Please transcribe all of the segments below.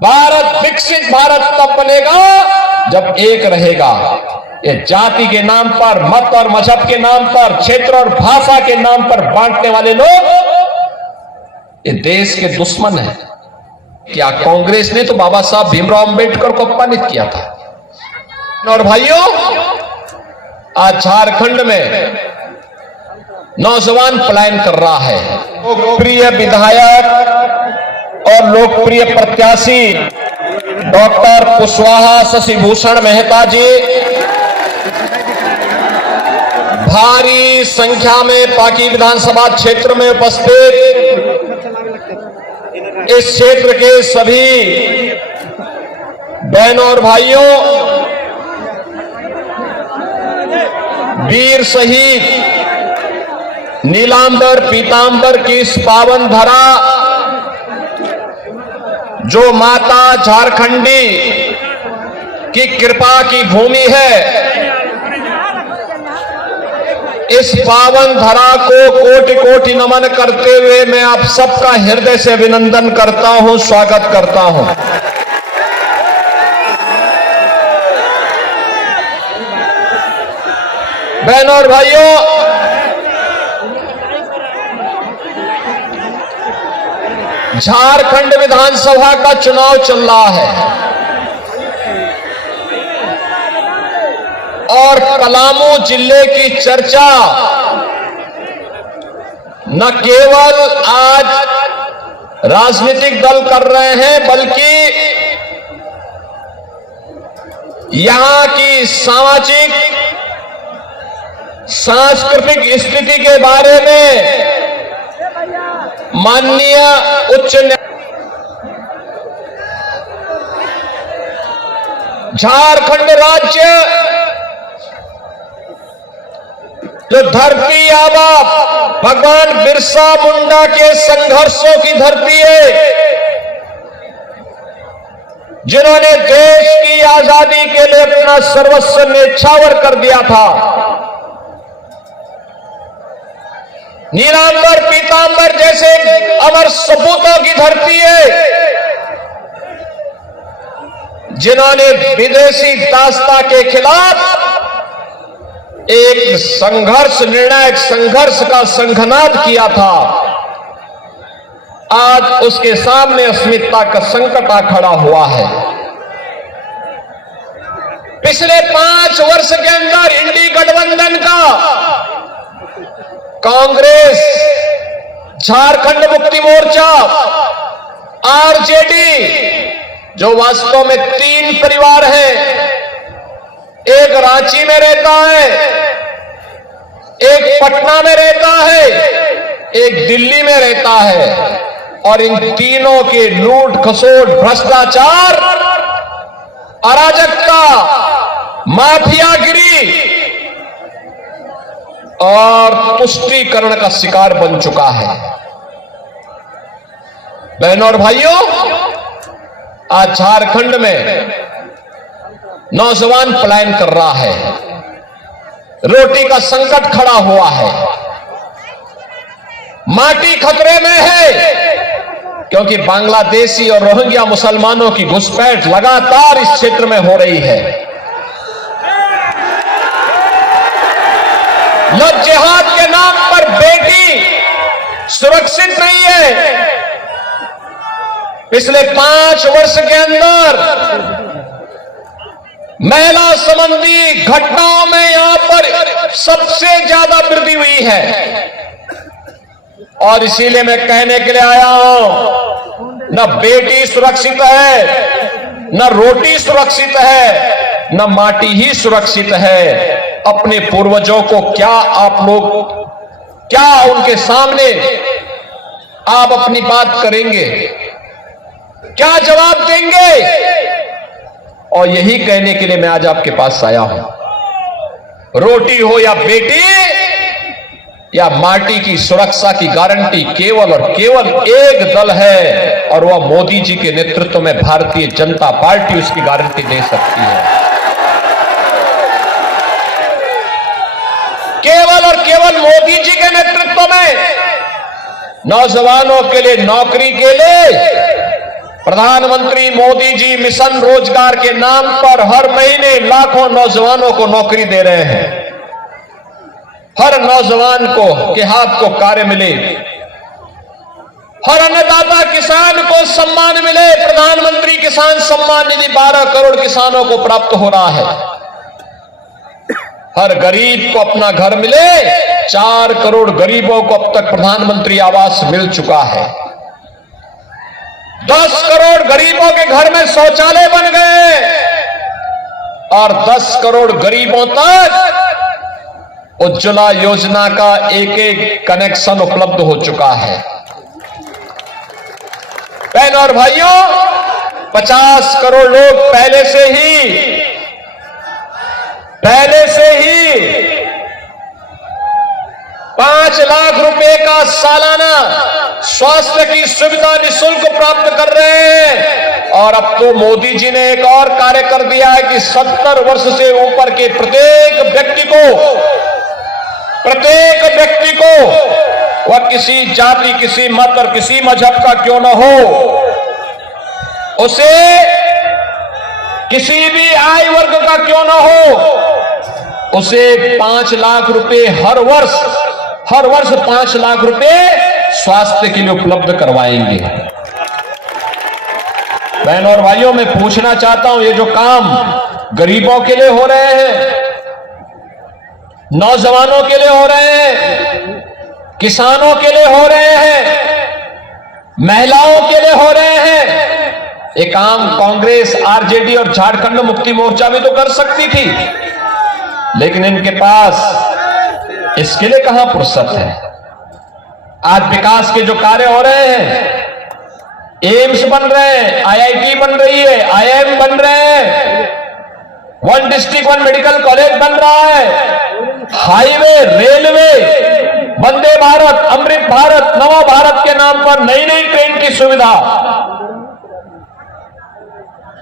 भारत विकसित भारत तब बनेगा जब एक रहेगा। ये जाति के नाम पर, मत और मजहब के नाम पर, क्षेत्र और भाषा के नाम पर बांटने वाले लोग ये देश के दुश्मन हैं। क्या कांग्रेस ने तो बाबा साहब भीमराव अंबेडकर को अपमानित किया था। और भाइयों, आज झारखंड में नौजवान पलायन कर रहा है। लोकप्रिय विधायक और लोकप्रिय प्रत्याशी डॉक्टर कुशवाहा शशिभूषण मेहता जी भारी संख्या में पाकी विधानसभा क्षेत्र में उपस्थित इस क्षेत्र के सभी बहनों और भाइयों, वीर शहीद नीलांबर पीतांबर की इस पावन धरा, जो माता झारखंडी की कृपा की भूमि है, इस पावन धरा को कोटि कोटि नमन करते हुए मैं आप सबका हृदय से अभिनंदन करता हूं, स्वागत करता हूं। बहनों और भाइयों, झारखंड विधानसभा का चुनाव चल रहा है और पलामू जिले की चर्चा न केवल आज राजनीतिक दल कर रहे हैं, बल्कि यहां की सामाजिक सांस्कृतिक स्थिति के बारे में माननीय उच्च झारखंड राज्य जो धरती आबा भगवान बिरसा मुंडा के संघर्षों की धरती है, जिन्होंने देश की आजादी के लिए अपना सर्वस्व न्यौछावर कर दिया था। नीलांबर पीतांबर जैसे अमर सपूतों की धरती है, जिन्होंने विदेशी दासता के खिलाफ एक संघर्ष, निर्णायक संघर्ष का संघनाद किया था। आज उसके सामने अस्मिता का संकट आ खड़ा हुआ है। पिछले 5 वर्ष के अंदर इंडी गठबंधन का कांग्रेस, झारखंड मुक्ति मोर्चा, आरजेडी, जो वास्तव में 3 परिवार हैं, एक रांची में रहता है, एक पटना में रहता है, एक दिल्ली में रहता है, और इन तीनों के लूट खसोट, भ्रष्टाचार, अराजकता, माफियागिरी और तुष्टीकरण का शिकार बन चुका है। बहनों और भाइयों, आज झारखंड में नौजवान पलायन कर रहा है, रोटी का संकट खड़ा हुआ है, माटी खतरे में है, क्योंकि बांग्लादेशी और रोहिंग्या मुसलमानों की घुसपैठ लगातार इस क्षेत्र में हो रही है। लव जिहाद के नाम पर बेटी सुरक्षित नहीं है। पिछले 5 वर्ष के अंदर महिला संबंधी घटनाओं में यहां पर सबसे ज्यादा वृद्धि हुई है, और इसीलिए मैं कहने के लिए आया हूं, न बेटी सुरक्षित है, न रोटी सुरक्षित है, न माटी ही सुरक्षित है। अपने पूर्वजों को क्या आप लोग, क्या उनके सामने आप अपनी बात करेंगे, क्या जवाब देंगे? और यही कहने के लिए मैं आज आपके पास आया हूं। रोटी हो या बेटी या माटी की सुरक्षा की गारंटी केवल और केवल एक दल है, और वह मोदी जी के नेतृत्व में भारतीय जनता पार्टी उसकी गारंटी दे सकती है। केवल और केवल मोदी जी के नेतृत्व में नौजवानों के लिए नौकरी के लिए प्रधानमंत्री मोदी जी मिशन रोजगार के नाम पर हर महीने लाखों नौजवानों को नौकरी दे रहे हैं। हर नौजवान को के हाथ को कार्य मिले, हर अन्नदाता किसान को सम्मान मिले। प्रधानमंत्री किसान सम्मान निधि 12 करोड़ किसानों को प्राप्त हो रहा है। हर गरीब को अपना घर मिले। 4 करोड़ गरीबों को अब तक प्रधानमंत्री आवास मिल चुका है। 10 करोड़ गरीबों के घर में शौचालय बन गए और 10 करोड़ गरीबों तक उज्ज्वला योजना का एक कनेक्शन उपलब्ध हो चुका है। बहनों और भाइयों, 50 करोड़ लोग पहले से ही 5 लाख रुपए का सालाना स्वास्थ्य की सुविधा निःशुल्क प्राप्त कर रहे हैं। और अब तो मोदी जी ने एक और कार्य कर दिया है कि 70 वर्ष से ऊपर के प्रत्येक व्यक्ति को वह किसी जाति, किसी मत और किसी मजहब का क्यों न हो, उसे किसी भी आयु वर्ग का क्यों न हो, उसे 5 लाख रुपए हर वर्ष 5 लाख रुपए स्वास्थ्य के लिए उपलब्ध करवाएंगे। बहनों और भाइयों, मैं पूछना चाहता हूं, ये जो काम गरीबों के लिए हो रहे हैं, नौजवानों के लिए हो रहे हैं, किसानों के लिए हो रहे हैं, महिलाओं के लिए हो रहे हैं, ये काम कांग्रेस, आरजेडी और झारखंड मुक्ति मोर्चा भी तो कर सकती थी, लेकिन इनके पास इसके लिए कहां फुर्सत है। आज विकास के जो कार्य हो रहे हैं, एम्स बन रहे हैं, आईआईटी बन रही है, आईआईएम बन रहे हैं, 1 डिस्ट्रिक्ट 1 मेडिकल कॉलेज बन रहा है, हाईवे, रेलवे, वंदे भारत, अमृत भारत, नवा भारत के नाम पर नई नई ट्रेन की सुविधा,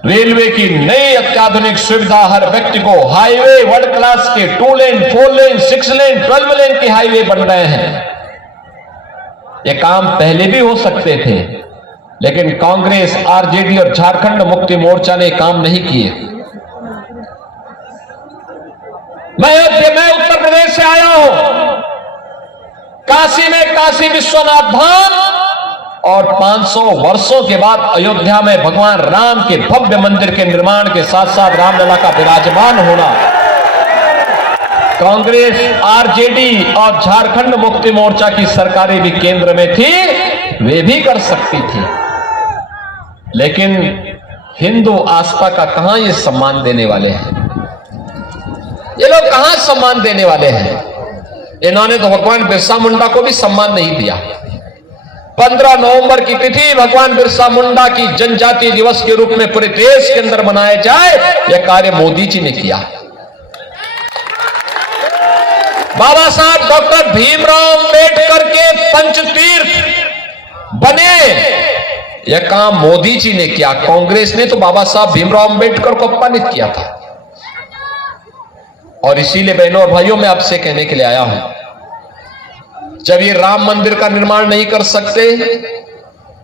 रेलवे की नई अत्याधुनिक सुविधा, हर व्यक्ति को हाईवे, वर्ल्ड क्लास के 2 लेन, 4 लेन, 6 लेन, 12 लेन के हाईवे बन रहे हैं। ये काम पहले भी हो सकते थे, लेकिन कांग्रेस, आरजेडी और झारखंड मुक्ति मोर्चा ने काम नहीं किए। मैं उत्तर प्रदेश से आया हूं। काशी में काशी विश्वनाथ धाम और 500 वर्षों के बाद अयोध्या में भगवान राम के भव्य मंदिर के निर्माण के साथ साथ रामलला का विराजमान होना, कांग्रेस, आरजेडी और झारखंड मुक्ति मोर्चा की सरकारें भी केंद्र में थी, वे भी कर सकती थी, लेकिन हिंदू आस्था का कहां ये सम्मान देने वाले हैं? ये लोग कहां सम्मान देने वाले हैं? इन्होंने तो भगवान बिरसा मुंडा को भी सम्मान नहीं दिया। 15 नवंबर की तिथि भगवान बिरसा मुंडा की जनजातीय दिवस के रूप में पूरे देश के अंदर मनाया जाए, यह कार्य मोदी जी ने किया। बाबा साहब डॉक्टर भीमराव अंबेडकर के पंचतीर्थ बने, यह काम मोदी जी ने किया। कांग्रेस ने तो बाबा साहब भीमराव अंबेडकर को अपमानित किया था। और इसीलिए बहनों और भाइयों, मैं आपसे कहने के लिए आया हूं, जब ये राम मंदिर का निर्माण नहीं कर सकते,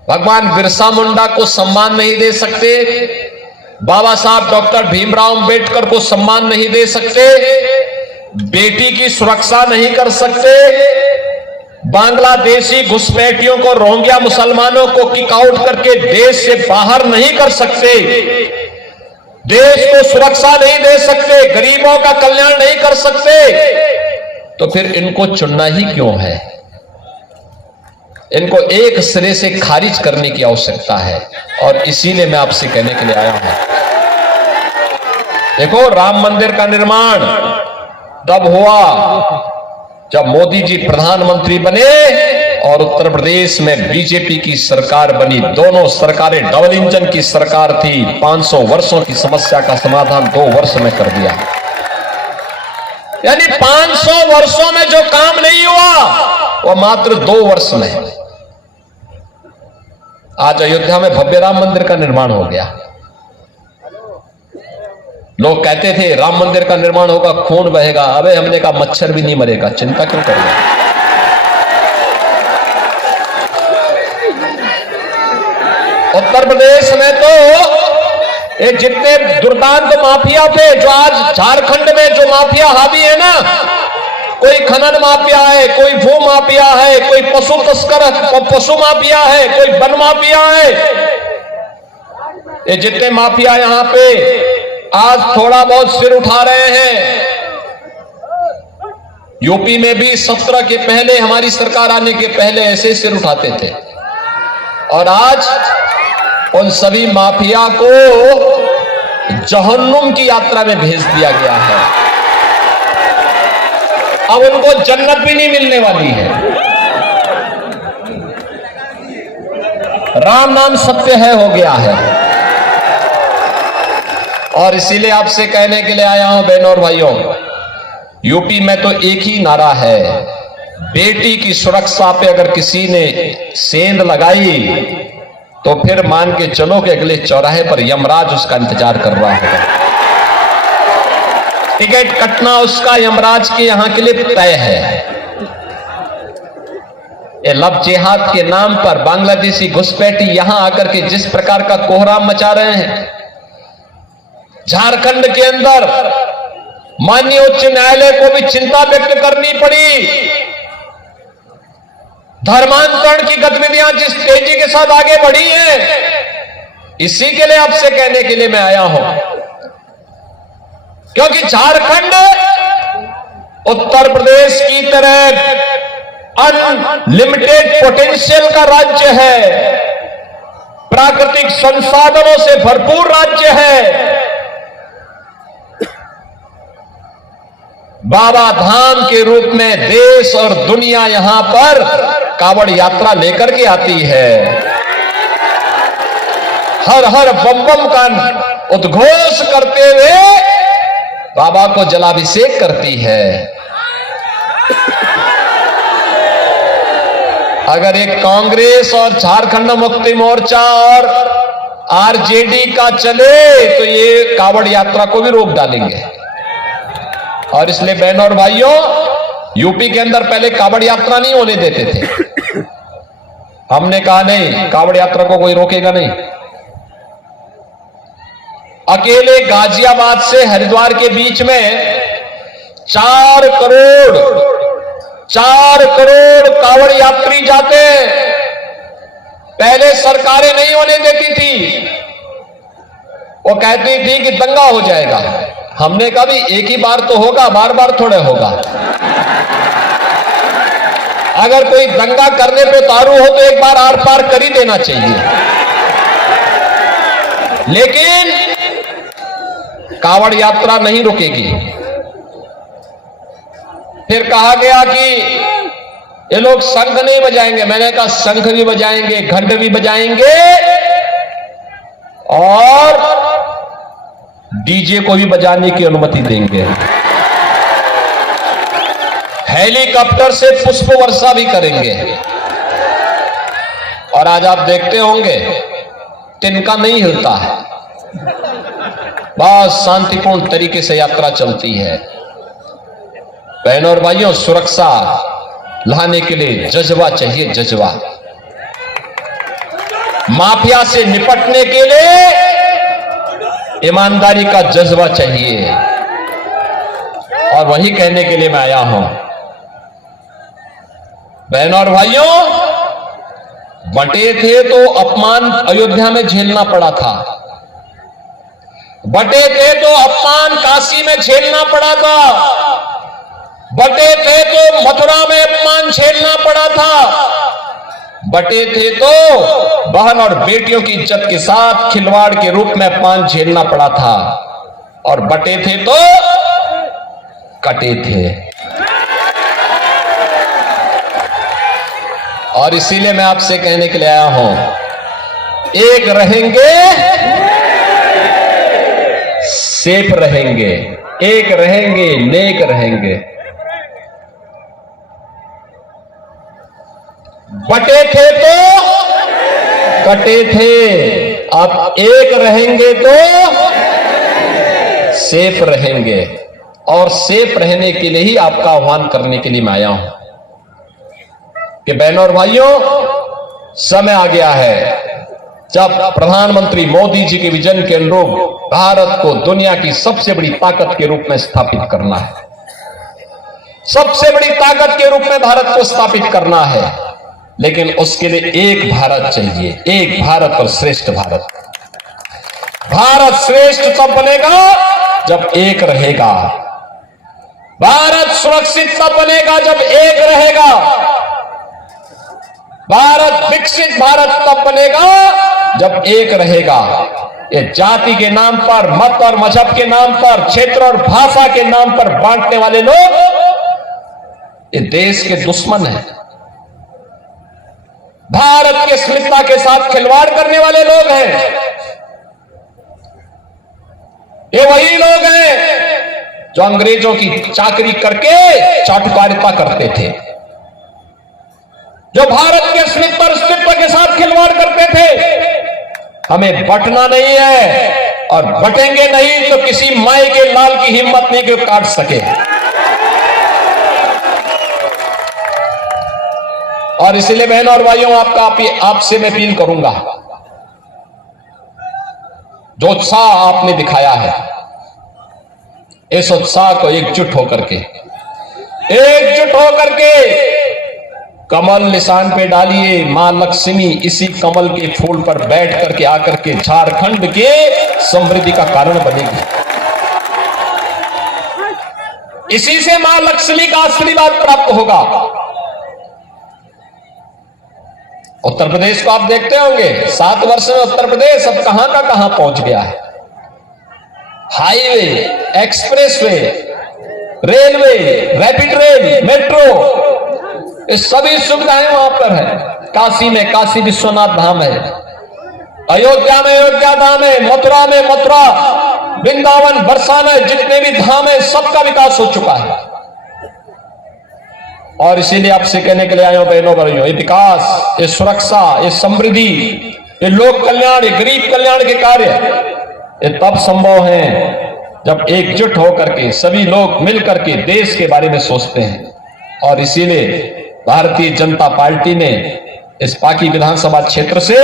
भगवान बिरसा मुंडा को सम्मान नहीं दे सकते, बाबा साहब डॉक्टर भीमराव अंबेडकर को सम्मान नहीं दे सकते, बेटी की सुरक्षा नहीं कर सकते, बांग्लादेशी घुसपैठियों को, रोहिंग्या मुसलमानों को किक आउट करके देश से बाहर नहीं कर सकते, देश को सुरक्षा नहीं दे सकते, गरीबों का कल्याण नहीं कर सकते, तो फिर इनको चुनना ही क्यों है? इनको एक सिरे से खारिज करने की आवश्यकता है। और इसीलिए मैं आपसे कहने के लिए आया हूं, देखो, राम मंदिर का निर्माण तब हुआ जब मोदी जी प्रधानमंत्री बने और उत्तर प्रदेश में बीजेपी की सरकार बनी। दोनों सरकारें डबल इंजन की सरकार थी। 500 वर्षों की समस्या का समाधान 2 वर्ष में कर दिया। यानी 500 वर्षों में जो काम नहीं हुआ वो मात्र 2 वर्ष में। आज अयोध्या में भव्य राम मंदिर का निर्माण हो गया। लोग कहते थे राम मंदिर का निर्माण होगा, खून बहेगा। अबे हमने कहा मच्छर भी नहीं मरेगा, चिंता क्यों कर रहे हैं? उत्तर प्रदेश में तो ये जितने दुर्दांत माफिया थे, जो आज झारखंड में जो माफिया हावी है ना, कोई खनन माफिया है, कोई भू माफिया है, कोई पशु तस्कर, पशु माफिया है, कोई वन माफिया है, ये जितने माफिया यहां पे आज थोड़ा बहुत सिर उठा रहे हैं। यूपी में भी 17 के पहले, हमारी सरकार आने के पहले ऐसे सिर उठाते थे, और आज उन सभी माफिया को जहन्नुम की यात्रा में भेज दिया गया है। अब उनको जन्नत भी नहीं मिलने वाली है। राम नाम सत्य है हो गया है। और इसीलिए आपसे कहने के लिए आया हूं बहनों और भाइयों, यूपी में तो एक ही नारा है, बेटी की सुरक्षा पे अगर किसी ने सेंध लगाई तो फिर मान के चलो कि अगले चौराहे पर यमराज उसका इंतजार कर रहा है। टिकट कटना उसका यमराज के यहां के लिए तय है। ये लव जिहाद के नाम पर बांग्लादेशी घुसपैठी यहां आकर के जिस प्रकार का कोहराम मचा रहे हैं, झारखंड के अंदर माननीय उच्च न्यायालय को भी चिंता व्यक्त करनी पड़ी। धर्मांतरण की गतिविधियां जिस तेजी के साथ आगे बढ़ी हैं, इसी के लिए आपसे कहने के लिए मैं आया हूं, क्योंकि झारखंड उत्तर प्रदेश की तरह अनलिमिटेड पोटेंशियल का राज्य है, प्राकृतिक संसाधनों से भरपूर राज्य है। बाबा धाम के रूप में देश और दुनिया यहां पर कावड़ यात्रा लेकर के आती है, हर हर बम बम का उद्घोष करते हुए बाबा को जलाभिषेक करती है। अगर एक कांग्रेस और झारखंड मुक्ति मोर्चा और आरजेडी का चले तो ये कावड़ यात्रा को भी रोक डालेंगे। और इसलिए बहनों और भाइयों, यूपी के अंदर पहले कावड़ यात्रा नहीं होने देते थे। हमने कहा नहीं, कावड़ यात्रा को कोई रोकेगा नहीं। अकेले गाजियाबाद से हरिद्वार के बीच में 4 करोड़ कावड़ यात्री जाते। पहले सरकारें नहीं होने देती थी, वो कहती थी कि दंगा हो जाएगा। हमने कहा भी एक ही बार तो होगा, बार बार थोड़े होगा। अगर कोई दंगा करने पे उतारू हो तो एक बार आर पार कर ही देना चाहिए। लेकिन कावड़ यात्रा नहीं रुकेगी। फिर कहा गया कि ये लोग शंख नहीं बजाएंगे। मैंने कहा शंख भी बजाएंगे, घंट भी बजाएंगे और डीजे को भी बजाने की अनुमति देंगे। हेलीकॉप्टर से पुष्प वर्षा भी करेंगे। और आज आप देखते होंगे तिनका नहीं हिलता है, बहुत शांतिपूर्ण तरीके से यात्रा चलती है। बहनों और भाइयों, सुरक्षा लाने के लिए जज्बा चाहिए, जज्बा। माफिया से निपटने के लिए ईमानदारी का जज्बा चाहिए। और वही कहने के लिए मैं आया हूं। बहनों और भाइयों, बटे थे तो अपमान अयोध्या में झेलना पड़ा था, बटे थे तो अपमान काशी में झेलना पड़ा था, बटे थे तो मथुरा में अपमान झेलना पड़ा था, बटे थे तो बहन और बेटियों की इज्जत के साथ खिलवाड़ के रूप में अपमान झेलना पड़ा था, और बटे थे तो कटे थे। और इसीलिए मैं आपसे कहने के लिए आया हूं, एक रहेंगे सेफ रहेंगे, एक रहेंगे नेक रहेंगे। बटे थे तो कटे थे, अब एक रहेंगे तो सेफ रहेंगे। और सेफ रहने के लिए ही आपका आह्वान करने के लिए मैं आया हूं कि बहनों और भाइयों, समय आ गया है, जब प्रधानमंत्री मोदी जी के विजन के अनुरूप भारत को दुनिया की सबसे बड़ी ताकत के रूप में स्थापित करना है, सबसे बड़ी ताकत के रूप में भारत को स्थापित करना है, लेकिन उसके लिए एक भारत चाहिए, एक भारत और श्रेष्ठ भारत। भारत श्रेष्ठ तब बनेगा जब एक रहेगा, भारत सुरक्षित तब बनेगा जब एक रहेगा, भारत विकसित भारत तब बनेगा जब एक रहेगा। ये जाति के नाम पर, मत और मजहब के नाम पर, क्षेत्र और भाषा के नाम पर बांटने वाले लोग ये देश के दुश्मन हैं। भारत की अस्मिता के साथ खिलवाड़ करने वाले लोग हैं। ये वही लोग हैं जो अंग्रेजों की चाकरी करके चाटुकारिता करते थे, जो भारत के अस्तित्व के साथ खिलवाड़ करते थे। हमें बंटना नहीं है, और बटेंगे नहीं तो किसी माई के लाल की हिम्मत नहीं कि काट सके। और इसलिए बहनों और भाइयों, आपसे मैं अपील करूंगा, जो उत्साह आपने दिखाया है, इस उत्साह को एकजुट होकर के कमल निशान पे डालिए। मां लक्ष्मी इसी कमल के फूल पर बैठ करके आकर के झारखंड के समृद्धि का कारण बनेगी। इसी से मां लक्ष्मी का आशीर्वाद प्राप्त होगा। उत्तर प्रदेश को आप देखते होंगे, 7 वर्ष में उत्तर प्रदेश अब कहां का कहां पहुंच गया है। Highway, expressway, railway, rapid rail, metro, ये सभी सुविधाएं वहां पर है। काशी में काशी विश्वनाथ धाम है, अयोध्या में अयोध्या धाम है, मथुरा में मथुरा, वृंदावन, बरसाना, जितने भी धाम है सबका विकास हो चुका है। और इसीलिए आपसे कहने के लिए आए हो बहनों भाइयों, ये विकास, ये सुरक्षा, ये समृद्धि, ये लोक कल्याण, ये गरीब कल्याण के कार्य ये तब संभव है जब एकजुट होकर के सभी लोग मिलकर के देश के बारे में सोचते हैं। और इसीलिए भारतीय जनता पार्टी ने इस पाकी विधानसभा क्षेत्र से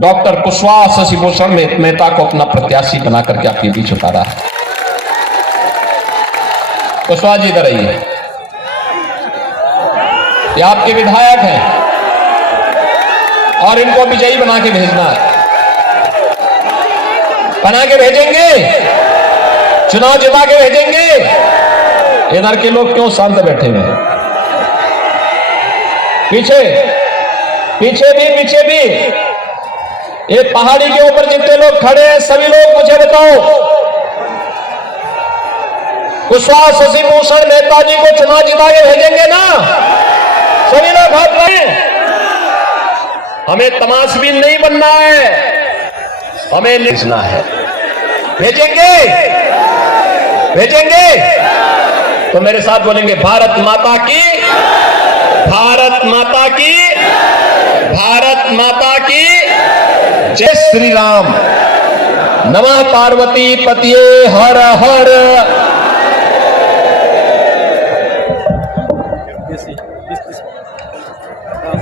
डॉक्टर कुशवाहा शशिभूषण मेहता को अपना प्रत्याशी बना करके आपके बीच उतारा है। कुशवाहा जी इधर आइए, ये आपके विधायक हैं और इनको विजयी बना के भेजना है। बना के भेजेंगे, चुनाव जिता के भेजेंगे। इधर के लोग क्यों शांत बैठे हुए हैं? पीछे भी ये पहाड़ी के ऊपर जितने लोग खड़े हैं सभी लोग मुझे बताओ, कुशवाहा शशिभूषण मेहता जी को चुनाव जिता के भेजेंगे ना? सभी लोग हाथ लगाएं। हमें तमाशबीन नहीं बनना है, हमें लिखना है। भेजेंगे तो मेरे साथ बोलेंगे, भारत माता की, भारत माता की, भारत माता की जय श्री राम। नमः पार्वती पतिये हर हर।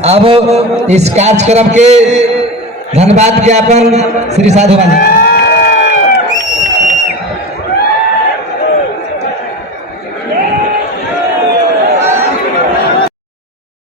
अब इस कार्यक्रम के धन्यवाद ज्ञापन श्री साधु